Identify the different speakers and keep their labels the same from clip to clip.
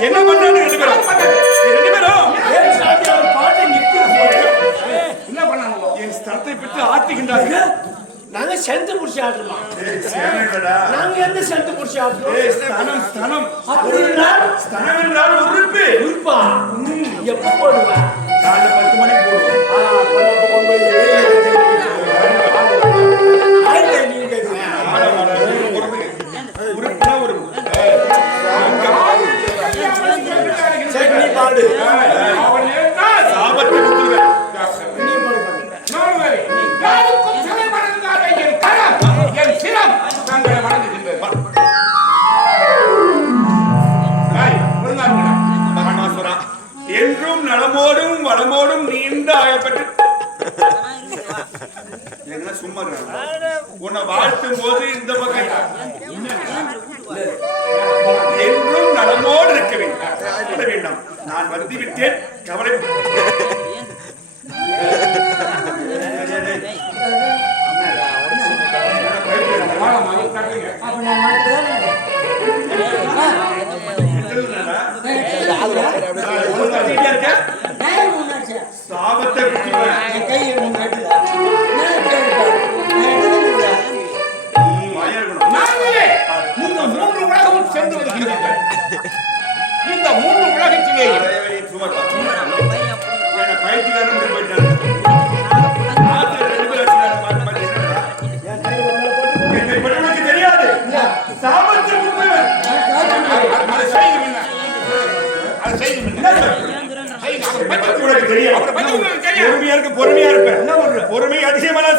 Speaker 1: என்ன பண்ணான்னு எடுக்கிறோம் ரெண்டு பேரும்?
Speaker 2: என்ன பண்ணாங்க?
Speaker 1: என் ஸ்தலத்தை பெற்று ஆத்துகின்றார்கள்
Speaker 3: நாங்க செந்து புடிச்சு ஆடுறோம் நாங்க எந்த செந்து புடிச்சு ஆடுறோம்
Speaker 1: ஸ்தனம்
Speaker 3: அப்படி
Speaker 1: ஸ்தனம் என்றால்? உறுப்பு.
Speaker 3: உறுப்பா? எப்ப போடுவேன்
Speaker 1: காலைல பத்து மணிக்கு போடுவோம்.
Speaker 3: கொண்டு போய்
Speaker 1: என்றும் நலமோடும் வளமோடும் நீண்ட என்ன சும்மா. உன்னை வாழ்த்தும் போது இந்த பக்கம் என்றும் நலமோடு இருக்க வேண்டாம். நான் வந்து விட்டேன் கவலை
Speaker 2: வாழம்மா, நீ
Speaker 1: சாபத்தை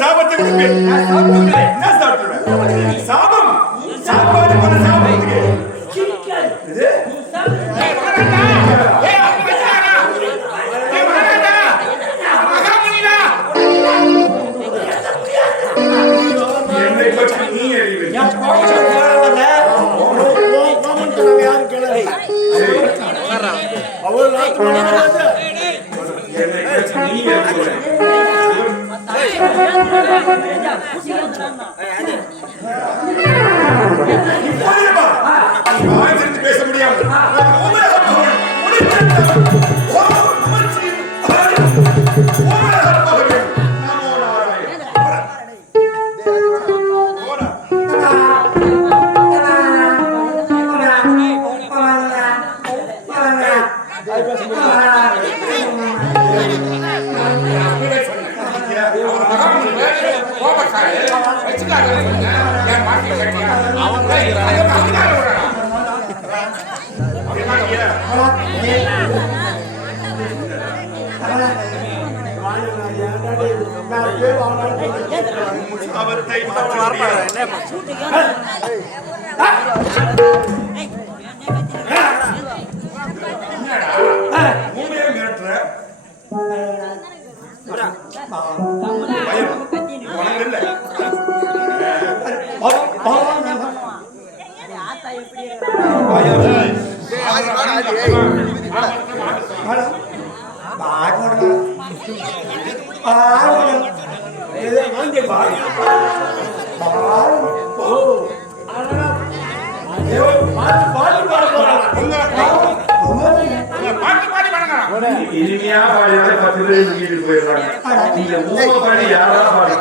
Speaker 1: சாபத்தை
Speaker 2: கொடுப்பேன்.
Speaker 1: என்ன சாப்பிட்டுருவேன் சாபம். பேச முடியாது ஒரு ஊமையாக முடித்தவன். ஓம்
Speaker 3: இதை பாடி
Speaker 1: பத்து பேர் வீட்டுக்கு போயிடுறாங்க இந்த ஊமை பாடி. யாரா பாடி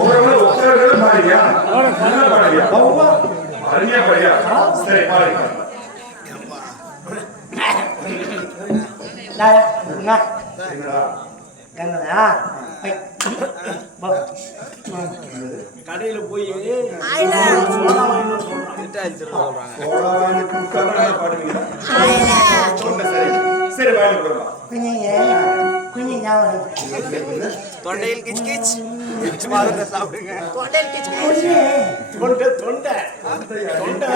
Speaker 1: ஓரளவு உத்தரவுகளும் பாடியா நல்லா பாடியா அருமையா பாடியா? சரி என்னடா?
Speaker 3: கடையில போய்
Speaker 1: சரி. வாங்கி
Speaker 4: தொண்டையில் கிச் கிச். சாப்பிடுங்க. கிச்
Speaker 3: தொண்டை தொண்டை. தொண்டை.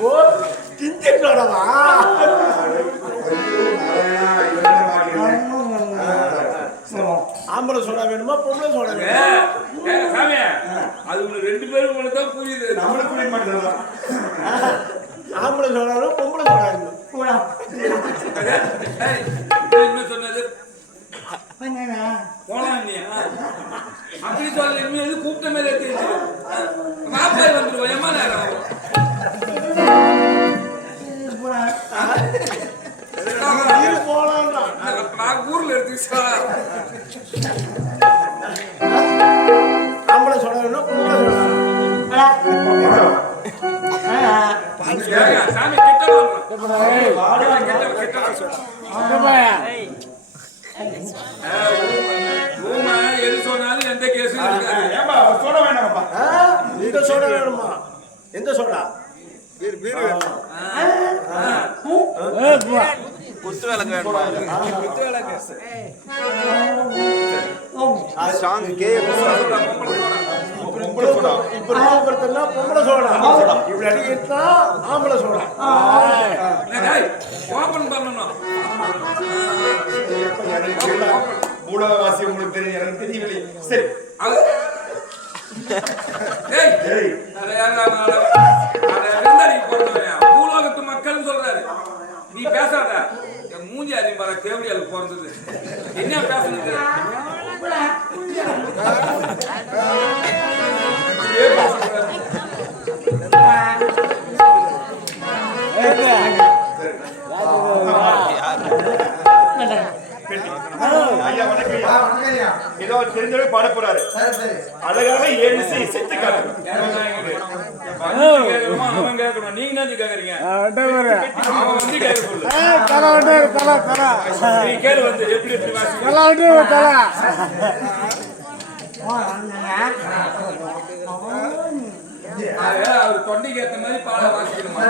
Speaker 3: ஓ திண்டிக்கடவா ஆம்பளை சோடா வேணுமா பொம்பளை சோடா வேணுமா?
Speaker 2: அது உங்களுக்கு ரெண்டு பேரும் உங்களுக்கு தான் புரியுது.
Speaker 1: நம்மளுக்கு புரிய மாட்டேங்குதா.
Speaker 3: ஆம்பளை சோடா வேணும் பொம்பளை சோடா வேணும்?
Speaker 2: ஏய், என்ன சொன்னது
Speaker 5: போலாம் நீ. அப்படி சொல்ல இனிமே எது கூப்பிட்ட மேலே தெரிஞ்சு மாப்பிள்ளை வந்துருவோம். எம்மா நேரம்? நான் ஊர்ல எடுத்து சார்
Speaker 3: ஆம்பளை சொல்லணும்
Speaker 5: சாமி எது சொன்னாலும் எந்த கேஸும் இருக்காது
Speaker 1: ஏன்பா
Speaker 3: இந்த வேணுமா எந்த சோடா
Speaker 4: குத்து விளக்கு வேணுமா குத்து விளக்கு சாங் கே
Speaker 1: பொம்பளை சோடா.
Speaker 3: இப்ப ஒருத்தர்னா பொம்பளை சோடா. இப்படி அடிக்கிட்டா ஆம்பளை சோடா.
Speaker 5: டேய், ஓபன் பண்ணணும்.
Speaker 1: மூலவாசி உங்களுக்கு தெரியும் எனக்கு தெரியவில்லை. சரி.
Speaker 5: பூலோகத்து சொல்றாரு. நீ பேசாத. மூஞ்சி அறியும் பாரு பிறந்தது என்ன பேசுனது
Speaker 1: ஏதோ தெரிஞ்சவே பாட போறாரு அழகாக ஏழு.
Speaker 5: வந்து கேட்கணுமா. நீங்க என்ன கேக்குறீங்க? அவன் வந்து எப்படி எப்படி வாசிக்கணும். அவர் தொண்டைக்கு ஏத்த மாதிரி பாட வாசிக்கணுமா?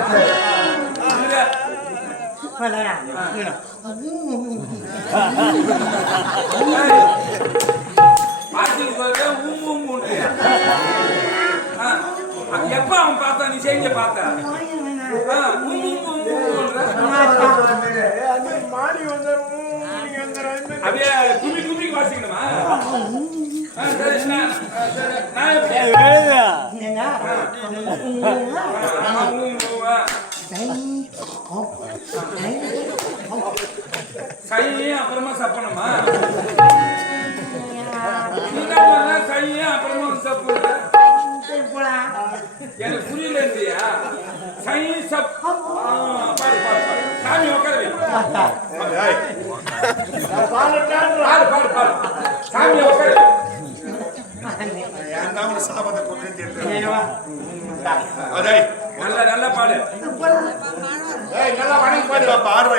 Speaker 5: எப்ப அவன் பார்த்தா? நீ செஞ்ச பார்த்த? அப்படியே கும்மி கும்மிக்கு வாசிக்கணுமா? அப்புறமா சப்பணுமா அப்புறமா எனக்கு புரியல சாமி உட்கார சாமி உட்கார. நல்லா நல்லா பாடு.
Speaker 1: நல்லா வணங்கி பாடு. பாடுறா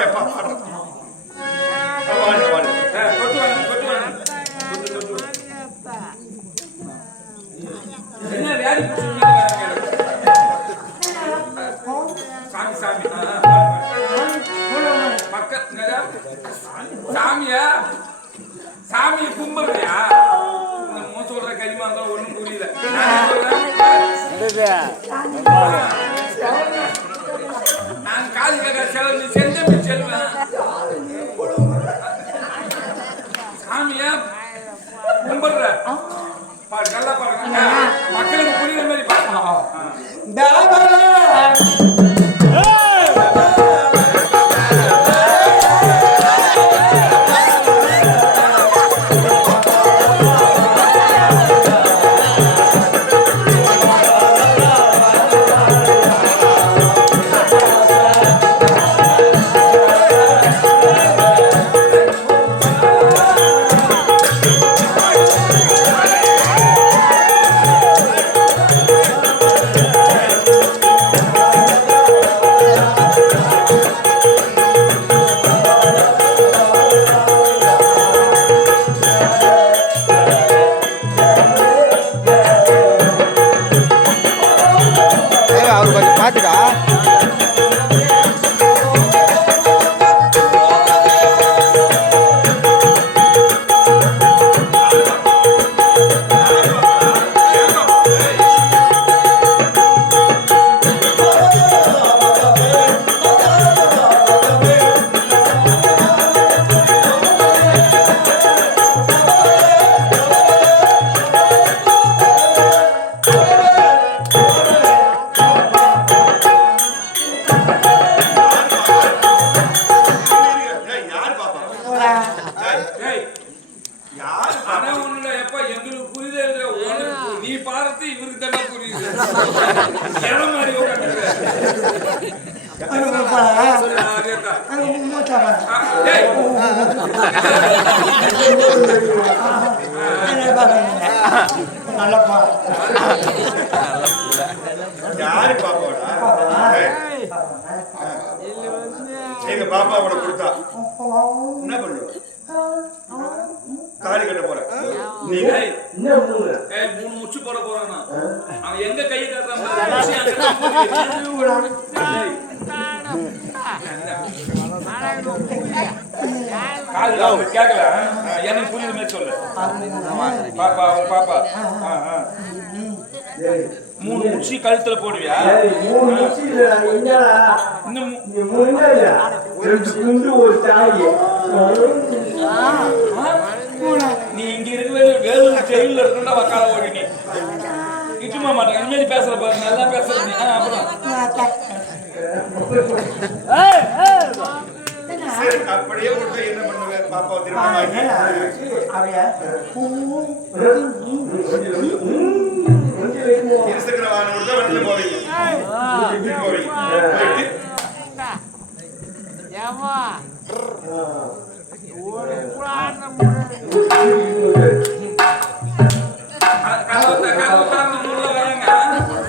Speaker 5: கேட்கல எனக்கு புரியுது மாதிரி சொல்லு பாப்பா பாப்பா மூணு முச்சி கழுத்துல போடுவியா
Speaker 3: மூணு முச்சி
Speaker 5: இன்னும்
Speaker 3: ரெண்டு
Speaker 5: நீ இங்க இருக்கிற வேலூர் ஜெயில இருக்கா வக்கால ஓடி
Speaker 1: அப்படியே கொடுத்தா
Speaker 3: ஒரு புராணம்
Speaker 5: Yeah.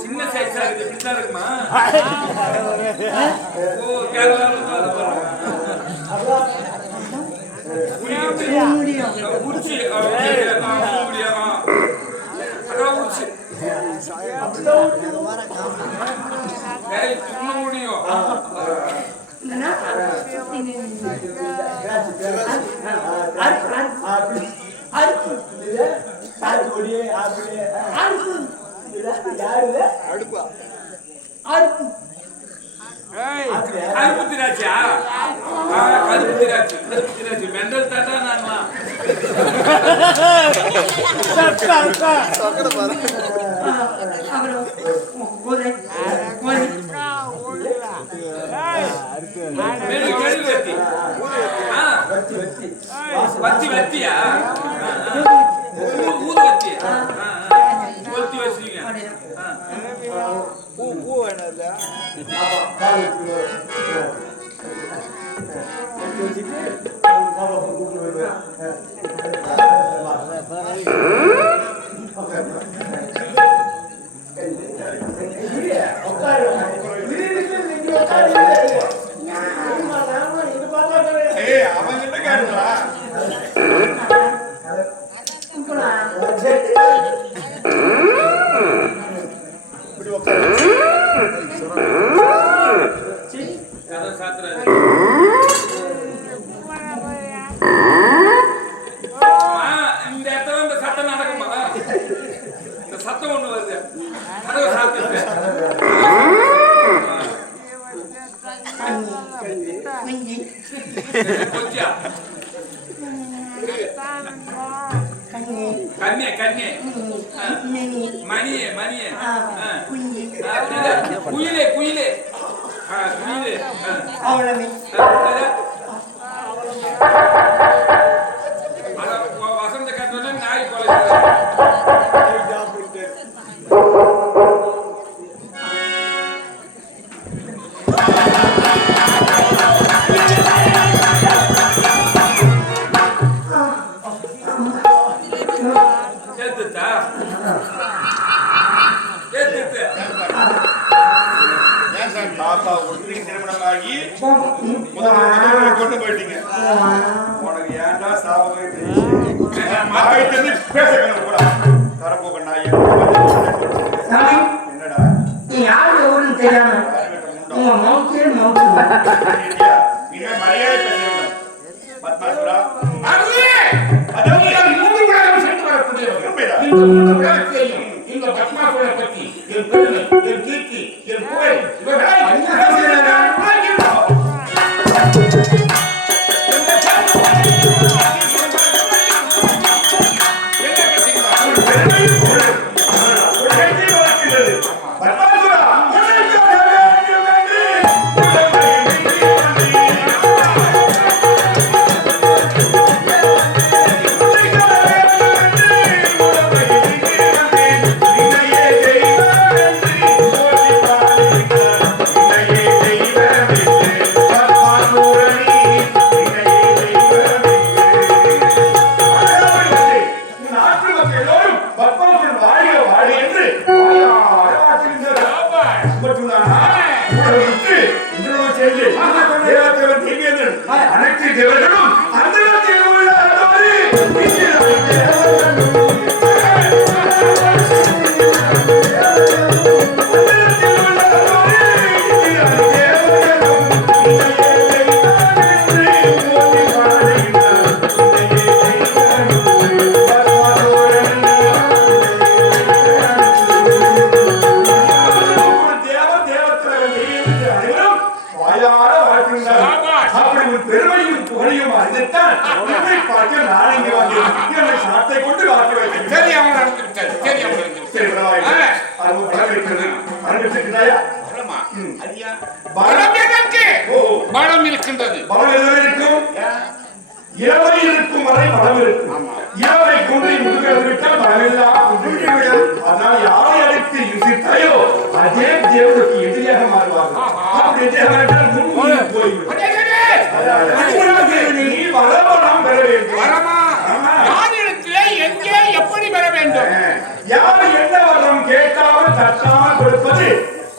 Speaker 5: சின்ன சைஸா இருக்குது இருக்குமா? வத்தி வத்தியா ஊது வத்தி கொளுத்தி வச்சிருக்கீங்க
Speaker 3: பூ பூ வேணும் இல்ல வச்சுட்டு உட்காரு
Speaker 5: கண்ணே கண்ணே மணியே மணியே குயிலே குயிலே குயிலே
Speaker 3: அவ்வளவு
Speaker 1: முதல்ல கொண்டு போயிட்டீங்க. உனக்கு ஏன்டா சாபமே ஆயத்திலிருந்து பேச கூட. கரப்போக நாய் என்னடா?
Speaker 6: நீ யாரு தெரியாம உங்க
Speaker 1: இனிமே மரியாதை பேசுறேன் பத்மாசுரா
Speaker 2: மூன்று உலகம்
Speaker 1: உண்மைதான்.
Speaker 2: இந்த பத்மாசுரனை பற்றி என் பெருமை என் கீர்த்தி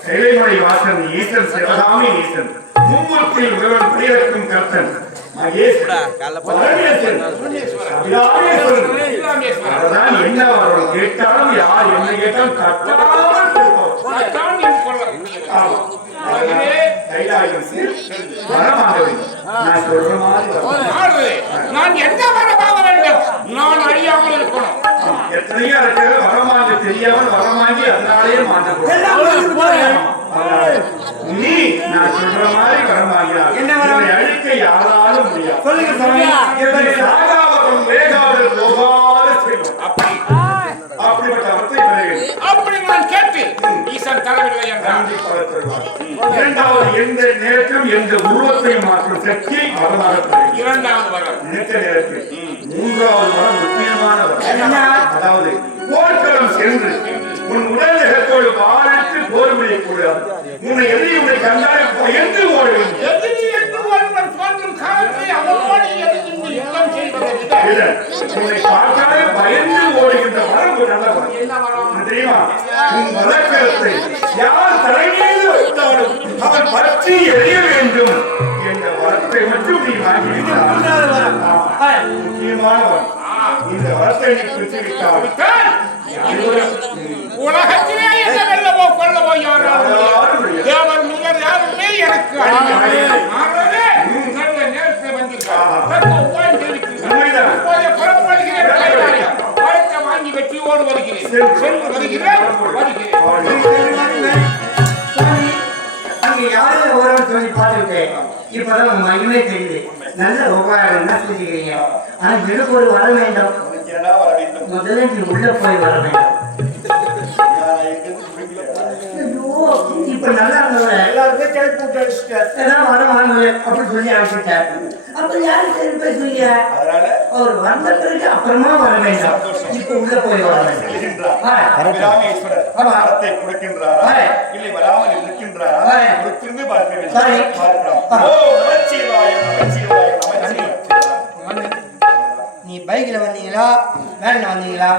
Speaker 1: கைலைமலை வாசன் ஈசன் சிவகாமி ஈசன். மும்மூர்த்தியில் ஒருவன் குடியிருக்கும் கர்த்தன் என்ன வரம் கேட்டாலும் யார் என்ன கேட்டாலும் தட்டாமல் நான் சொல்ற மாதிரி
Speaker 2: நான் என்ன வரமாக வேண்டும் நான் அறியாமல் இருக்கணும்.
Speaker 1: எத்தனையோ இருக்கிறது வரமாங்க தெரியாமல் வரமாங்கி அதனாலேயே மாட்டேன். நீ நான் சொல்ற மாதிரி வரமாகிறார்
Speaker 3: என்ன வரம்?
Speaker 1: இதை அழிக்க யாராலும் முடியாது.
Speaker 3: சொல்லுங்க சாமி
Speaker 1: இவரை சாகாவரம்
Speaker 2: ஈசன் தரவில்லை
Speaker 1: தருவார். இரண்டாவது எந்த நேரத்திலும் எந்த உருவத்தையும் மாற்றும் பெற வேண்டும்
Speaker 2: இரண்டாவது வரம்
Speaker 1: நினைத்த நேரத்தில். மூன்றாவது வரம் முக்கியமான? வரம் அதாவது போர்க்களம் சென்று உன் உடல் நகத்தோடு வாழத்து போர் முடியக்கூடாது உன்னை எதிரி உன்னை கண்டால் ஓட
Speaker 2: என்று
Speaker 1: இல்லை, உன்னை பார்த்தாலே பயந்து ஓடுகின்ற ஒரு நல்ல உனக்கு தெரியுமா உன் வழக்கத்தை யார் தலைமீது வைத்தாலும் அவன் பற்றி எறிய வேண்டும் என்ற வரத்தை மட்டும் நீ வாங்கிவிட்டால் முக்கியமான வரம் இந்த வரத்தை நீ பிடித்துவிட்டால்
Speaker 2: விட்டால் உலகத்திலே என்ன வெல்லவோ கொல்லவோ முடியாது. தேவர் முதல் யாருமே எனக்கு வெற்றியோடு வருகிறேன். சென்று வருகிறேன்.
Speaker 6: அங்க யாரு ஓரம் சொல்லி பார்த்துருக்கேன் இப்பதான் உங்க மகிமே தெரியுது. நல்ல உபகாரம் தான் செஞ்சுக்கிறீங்க? ஆனா எனக்கு ஒரு வர வேண்டும். முதல்ல நீ உள்ள போய் வர வேண்டும். இப்ப நல்லா இருந்தவன்
Speaker 3: எல்லாருமே போட்டு
Speaker 6: ஏதாவது வர வாங்க அப்படின்னு சொல்லி அழைச்சிட்டார் அப்ப யாரு சரி பேசுவீங்க?
Speaker 1: அதனால
Speaker 6: அவர் வந்த பிறகு அப்புறமா வர வேண்டாம். இப்ப உள்ள போய் வர வேண்டும்.
Speaker 1: கொடுக்கின்றாரா. இல்லை வராமல் இருக்கின்றாரா. கொடுத்திருந்து பார்க்க பார்க்கலாம்
Speaker 6: நீ பைக்ல வந்தீங்களா? வேன்ல வந்தீங்களா?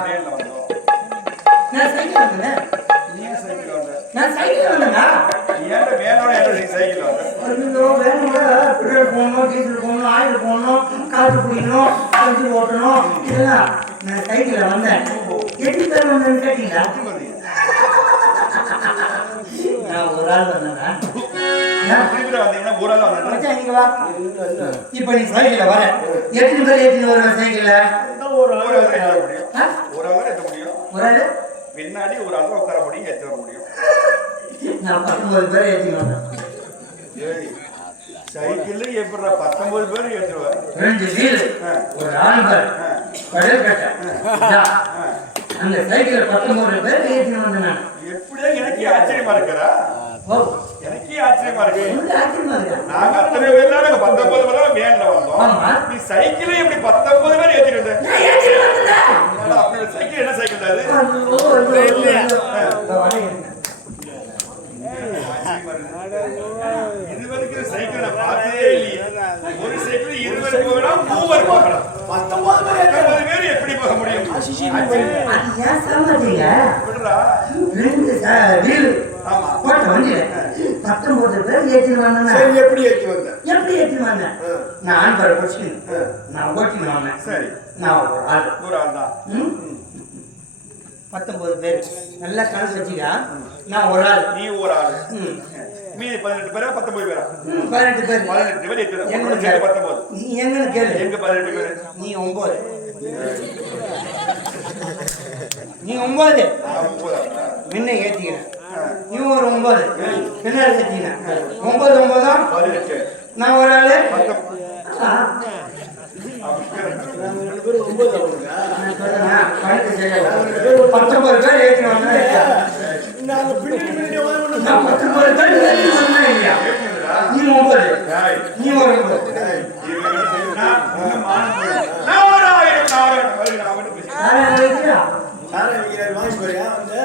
Speaker 6: நான் சைக்கிள் வந்தேன். நான் சைக்கிள் வந்தேனா
Speaker 1: ஏன்டா வேணோட நீ சைக்கிள்?
Speaker 6: ஐயோ, வேணுங்க. பெட்ரோல் போடணும், டீசல் போடணும், ஆயில் போடணும், ஓட்டணும், இதெல்லாம். நான் சைக்கிள்ல வந்தேன். எப்படி பேர் வந்தேன்னு கேட்டீங்களா? நான் ஒரு ஆள். இப்ப நீ சைக்கிள்ல வர. எத்தனை பேர் ஏத்தின்னு வருவ சைக்கிள்ல?
Speaker 1: ஒரு? ஒரு
Speaker 6: ஒரு ஆளு?
Speaker 1: பின்னாடி ஒரு ஆள் உட்கார முடியும் ஏத்தி வர முடியும்
Speaker 6: நான் பத்தொன்பது பேரை.
Speaker 1: ஏய் சைக்கிள் எப்படிடா பத்தொன்பது பேர் ஏற்றுவார்
Speaker 6: ரெண்டு வீல் ஒரு ஆள் பேர் கடல் கட்டை இதா. அந்த சைக்கிள் பத்தொன்பது பேர் வந்தேன் நான்.
Speaker 1: எப்படியா எனக்கே ஆச்சரியமா இருக்கிறா எனக்கே ஆச்சரியமா இருக்கு
Speaker 6: உனக்கு ஆச்சரியமா இருக்கா?
Speaker 1: நாங்க அத்தனை பேர் நாங்க பத்தொன்பது பேர் தான் வேன்ல வந்தோம்
Speaker 6: ஆமா.
Speaker 1: நீ சைக்கிளே எப்படி பத்தொன்பது பேர் ஏத்திட்டு வந்த
Speaker 6: நான் ஏத்தின்னு வந்தேன்ல.
Speaker 1: என்னடா அப்படி சைக்கிள் என்ன சைக்கிள் அது
Speaker 6: ஐயோ, ஐயோ, ஐயோ. இதோ வரேன்.
Speaker 1: இது வரைக்கும் சைக்கிள் நான் பார்த்ததே இல்லையே ஒரு சைக்கிள் இருவர் போகலாம் மூவர் போகலாம்
Speaker 3: பத்தொன்பது பேர்
Speaker 1: பத்தொன்பது பேர் எப்படி போக முடியும் ஆச்சரியம்.
Speaker 6: அது ஏன் சாமர்த்தியங்க?
Speaker 1: எப்படிடா?
Speaker 6: ரெண்டு ச- வீல்
Speaker 1: ஆமா.
Speaker 6: போட்ட வண்டியில பத்தொன்பது பேர் ஏத்தின்னு வந்தேன் நான்.
Speaker 3: சரி எப்படி ஏற்றி வந்த
Speaker 6: எப்படி ஏத்தின்னு வந்தேன்? நான் ஆண்பாரை பிடிச்சிக்கின்னு, நான் ஓட்டின்னு வந்தேன்.
Speaker 1: சரி
Speaker 6: நான் ஒரு ஆள்.
Speaker 1: ஒரு ஆள் தான்?
Speaker 6: பத்தொன்பது பேர். நல்லா கணக்கு வச்சுக்கா. நான் ஒரு ஆள்.
Speaker 1: நீ ஒரு ஆள். மீதி பதினெட்டு பேரா பத்தொன்பது பேரா?
Speaker 6: பதினெட்டு பேர்.
Speaker 1: பதினெட்டு பேர் எட்டு
Speaker 6: எங்களுக்கு
Speaker 1: பத்தொன்பது.
Speaker 6: நீ எங்கன்னு கேளு.
Speaker 1: எங்க பதினெட்டு பேர்?
Speaker 6: நீ ஒன்பது நீ ஒன்பது? முன்ன ஏத்திக்கிறேன். நீ ஒரு ஒன்பது பின்னாடி ஏத்திக்கிறேன். ஒன்பது ஒன்பதா நான் ஒரு ஆளு.
Speaker 3: பேரும் ஒன்பது
Speaker 6: சரியா பத்தொன்பது பேர் ஏற்றி வந்தேன்
Speaker 3: நாங்க பின்னாடி பின்னாடி
Speaker 6: பத்தொன்பது பேர் நீ ஒன்பது நீ ஒரு
Speaker 3: வாங்கி போறியா வந்து